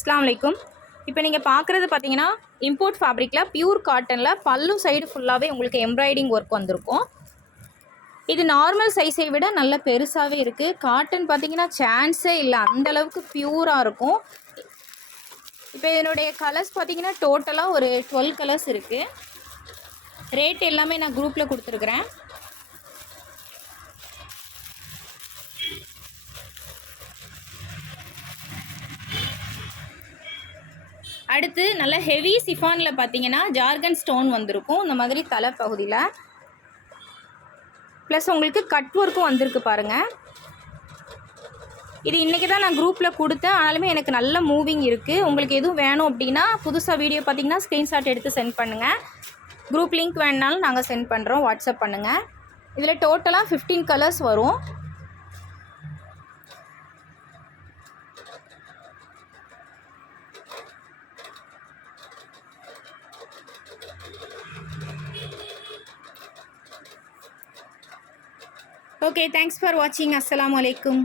அஸ்ஸலாமு அலைக்கும். இப்போ நீங்கள் பார்க்குறது பார்த்தீங்கன்னா இம்போர்ட் ஃபேப்ரிக்கில் பியூர் காட்டனில் பல்லு சைடு ஃபுல்லாகவே உங்களுக்கு எம்ப்ராய்டிங் ஒர்க் வந்திருக்கும். இது நார்மல் சைஸை விட நல்ல பெருசாகவே இருக்குது. காட்டன் பார்த்தீங்கன்னா சான்ஸே இல்லை, அந்தளவுக்கு பியூராக இருக்கும். இப்போ இதனுடைய கலர்ஸ் பார்த்தீங்கன்னா டோட்டலாக ஒரு 12 கலர்ஸ் இருக்குது. ரேட் எல்லாமே நான் குரூப்பில் கொடுத்துருக்குறேன். அடுத்து நல்ல ஹெவி சிஃபானில் பார்த்தீங்கன்னா ஜார்கன் ஸ்டோன் வந்திருக்கும் இந்த மாதிரி தலை பகுதியில். ப்ளஸ் உங்களுக்கு கட் ஒர்க்கும் வந்திருக்கு பாருங்கள். இது இன்றைக்கி தான் நான் குரூப்பில் கொடுத்தேன், ஆனாலுமே எனக்கு நல்ல மூவிங் இருக்குது. உங்களுக்கு எதுவும் வேணும் அப்படின்னா புதுசாக வீடியோ பார்த்தீங்கன்னா ஸ்க்ரீன்ஷாட் எடுத்து சென்ட் பண்ணுங்கள். குரூப் லிங்க் வேணுனாலும் நாங்கள் சென்ட் பண்ணுறோம், வாட்ஸ்அப் பண்ணுங்கள். இதில் டோட்டலாக 15 கலர்ஸ் வரும். Okay, thanks for watching. Assalamu alaikum.